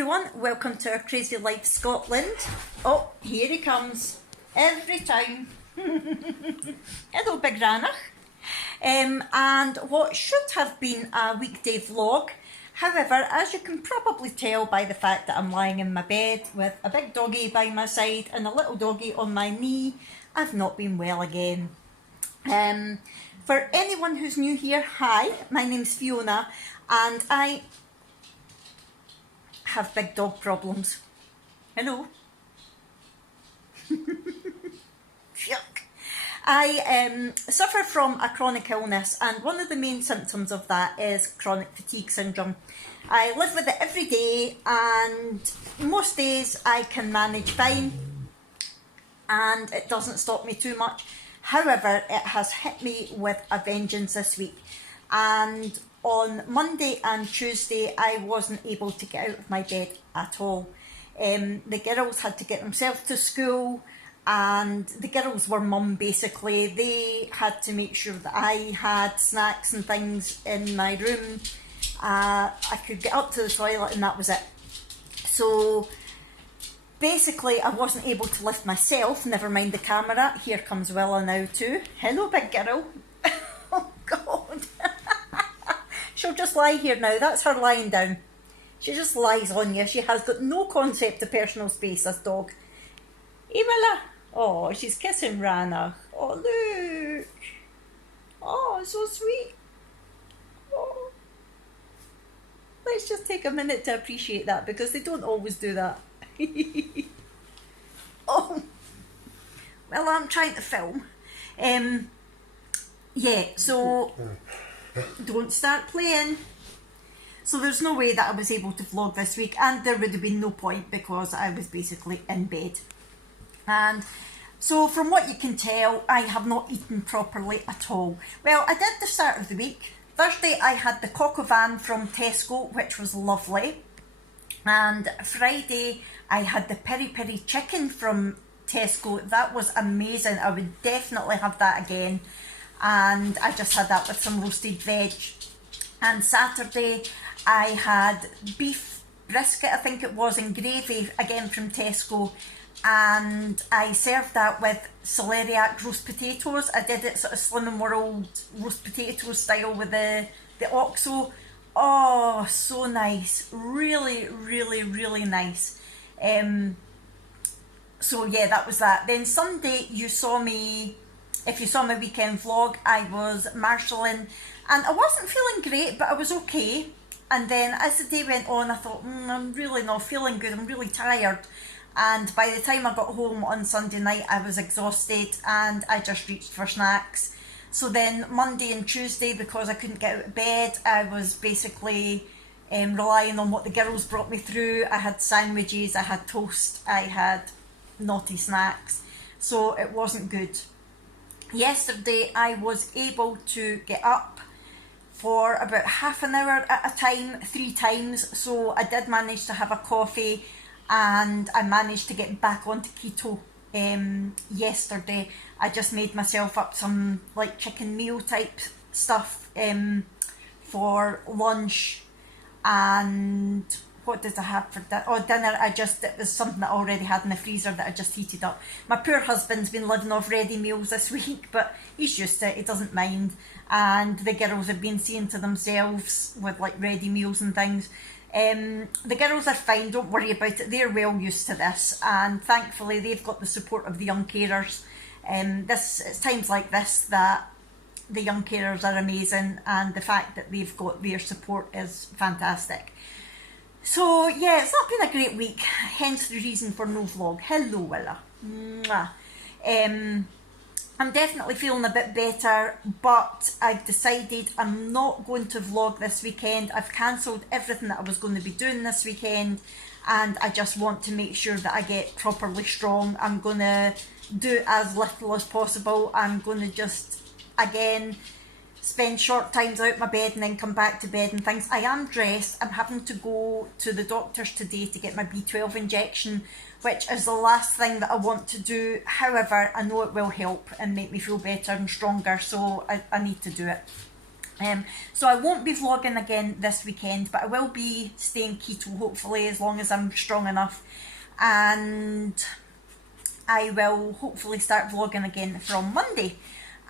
everyone, welcome to our Crazy Life Scotland. Oh, here he comes, every time. Hello Big Ranach. And what should have been a weekday vlog, however, as you can probably tell by the fact that I'm lying in my bed with a big doggy by my side and a little doggy on my knee, I've not been well again. For anyone who's new here, hi, my name's Fiona and I have big dog problems. Hello. Yuck. I suffer from a chronic illness, and one of the main symptoms of that is chronic fatigue syndrome. I live with it every day, and most days I can manage fine and it doesn't stop me too much. However, it has hit me with a vengeance this week, and on Monday and Tuesday I wasn't able to get out of my bed at all. The girls had to get themselves to school, and the girls were mum basically. They had to make sure that I had snacks and things in my room. I could get up to the toilet and that was it. So basically I wasn't able to lift myself, never mind the camera. Here comes Willa now too. Hello big girl. Oh God. She'll just lie here now. That's her lying down. She just lies on you. She has got no concept of personal space, this dog. Hey, Willa. Oh, she's kissing Ranach. Oh, look. Oh, so sweet. Oh. Let's just take a minute to appreciate that, because they don't always do that. Oh. Well, I'm trying to film. Yeah, so don't start playing. So there's no way that I was able to vlog this week, and there would have been no point because I was basically in bed. And so from what you can tell, I have not eaten properly at all. Well, I did the start of the week. Thursday I had the coq au vin from Tesco, which was lovely. And Friday I had the peri peri chicken from Tesco. That was amazing. I would definitely have that again. And I just had that with some roasted veg. And Saturday I had beef brisket, I think it was, and gravy again from Tesco, and I served that with celeriac roast potatoes. I did it sort of Slimming World roast potato style with the oxo. Oh, so nice, really nice. So yeah, that was that. Then Sunday you saw me. If you saw my weekend vlog, I was marshalling and I wasn't feeling great, but I was okay. And then as the day went on, I thought, I'm really not feeling good, I'm really tired. And by the time I got home on Sunday night, I was exhausted and I just reached for snacks. So then Monday and Tuesday, because I couldn't get out of bed, I was basically relying on what the girls brought me through. I had sandwiches, I had toast, I had naughty snacks. So it wasn't good. Yesterday I was able to get up for about half an hour at a time, 3 times, so I did manage to have a coffee and I managed to get back onto keto yesterday. I just made myself up some like chicken meal type stuff for lunch. And what did I have for dinner? Oh, dinner, it was something that I already had in the freezer that I just heated up. My poor husband's been living off ready meals this week, but he's used to it, he doesn't mind. And the girls have been seeing to themselves with like ready meals and things. The girls are fine, don't worry about it, they're well used to this, and thankfully they've got the support of the young carers. It's times like this that the young carers are amazing, and the fact that they've got their support is fantastic. So yeah, it's not been a great week, hence the reason for no vlog. Hello Willa. Mwah. I'm definitely feeling a bit better, but I've decided I'm not going to vlog this weekend. I've cancelled everything that I was going to be doing this weekend, and I just want to make sure that I get properly strong. I'm going to do as little as possible. I'm going to just, again, spend short times out my bed and then come back to bed and things. I am dressed. I'm having to go to the doctor's today to get my B12 injection, which is the last thing that I want to do. However, I know it will help and make me feel better and stronger, so I need to do it. So I won't be vlogging again this weekend, but I will be staying keto hopefully as long as I'm strong enough, and I will hopefully start vlogging again from Monday,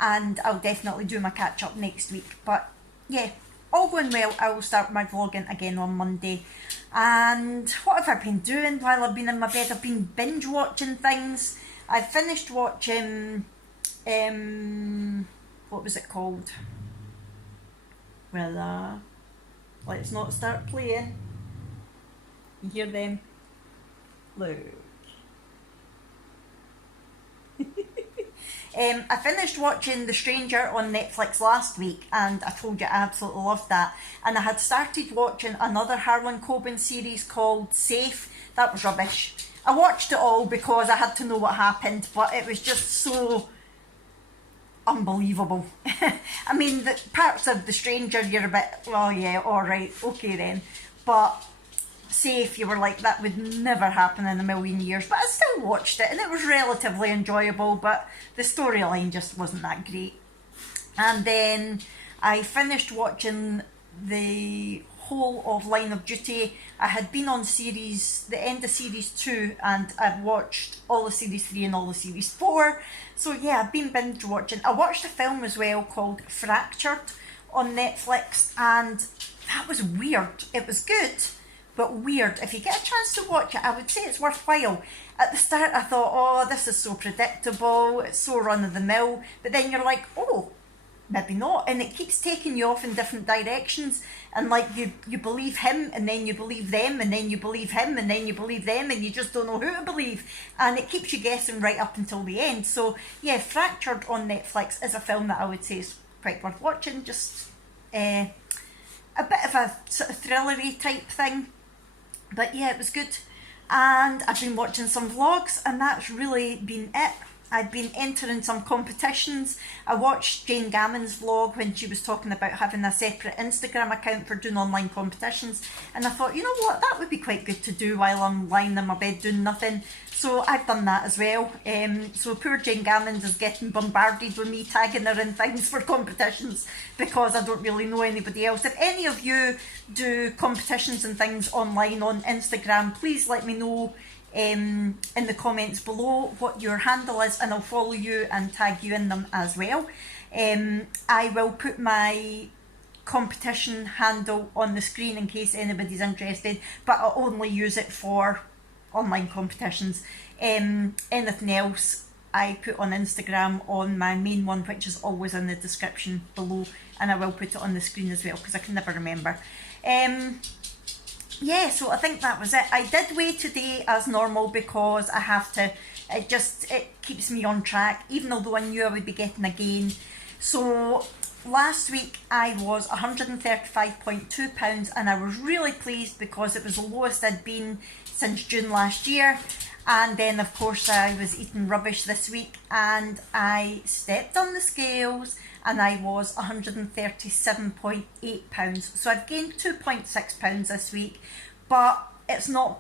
and I'll definitely do my catch up next week. But yeah, all going well, I will start my vlogging again on Monday. And what have I been doing while I've been in my bed? I've been binge watching things. I finished watching what was it called? Well, let's not start playing. You hear them? Look. I finished watching The Stranger on Netflix last week, and I told you I absolutely loved that. And I had started watching another Harlan Coben series called Safe. That was rubbish. I watched it all because I had to know what happened, but it was just so unbelievable. I mean, the parts of The Stranger, you're a bit, well, yeah, alright, okay then. But Safe, you were like, that would never happen in a million years. But I still watched it, and it was relatively enjoyable, but the storyline just wasn't that great. And then I finished watching the whole of Line of Duty. I had been on the end of series 2, and I've watched all of series 3 and all of series 4. So yeah, I've been binge watching. I watched a film as well called Fractured on Netflix, and that was weird. It was good, but weird. If you get a chance to watch it, I would say it's worthwhile. At the start I thought, oh, this is so predictable, it's so run-of-the-mill, but then you're like, oh, maybe not, and it keeps taking you off in different directions, and like you believe him, and then you believe them, and then you believe him, and then you believe them, and you just don't know who to believe, and it keeps you guessing right up until the end. So yeah, Fractured on Netflix is a film that I would say is quite worth watching. Just a bit of a sort of thrillery type thing, but yeah, it was good. And I've been watching some vlogs, and that's really been it. I've been entering some competitions. I watched Jane Gammon's vlog when she was talking about having a separate Instagram account for doing online competitions, and I thought, you know what, that would be quite good to do while I'm lying in my bed doing nothing. So I've done that as well. So poor Jane Gammons is getting bombarded with me tagging her in things for competitions because I don't really know anybody else. If any of you do competitions and things online on Instagram, please let me know in the comments below what your handle is, and I'll follow you and tag you in them as well. I will put my competition handle on the screen in case anybody's interested, but I'll only use it for online competitions. Anything else I put on Instagram on my main one, which is always in the description below, and I will put it on the screen as well because I can never remember. Yeah, so I think that was it. I did weigh today as normal because I have to. It keeps me on track, even although I knew I would be getting a gain. So last week I was 135.2 pounds, and I was really pleased because it was the lowest I'd been since June last year. And then of course I was eating rubbish this week, and I stepped on the scales and I was 137.8 pounds. So I've gained 2.6 pounds this week, but it's not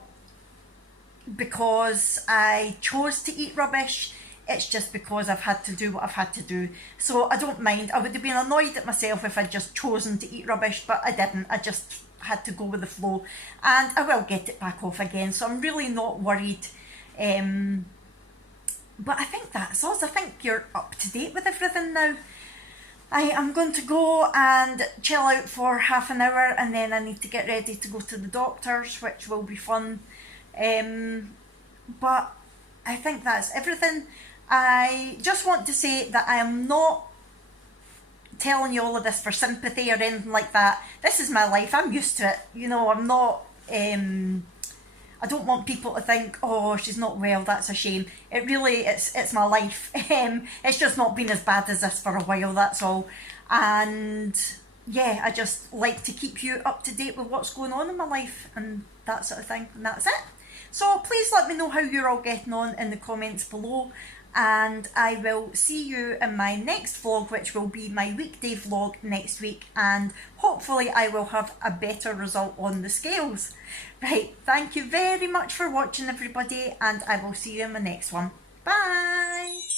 because I chose to eat rubbish, it's just because I've had to do what I've had to do. So I don't mind. I would have been annoyed at myself if I'd just chosen to eat rubbish, but I didn't. I just had to go with the flow, and I will get it back off again, so I'm really not worried. But I think that's all. I think you're up to date with everything now. I am going to go and chill out for half an hour, and then I need to get ready to go to the doctor's, which will be fun. But I think that's everything. I just want to say that I am not telling you all of this for sympathy or anything like that. This is my life. I'm used to it. You know, I'm not... I don't want people to think, oh, she's not well, that's a shame. It really, it's my life. It's just not been as bad as this for a while, that's all. And yeah, I just like to keep you up to date with what's going on in my life and that sort of thing, and that's it. So please let me know how you're all getting on in the comments below, and I will see you in my next vlog, which will be my weekday vlog next week, and hopefully I will have a better result on the scales. Right, thank you very much for watching everybody, and I will see you in the next one. Bye!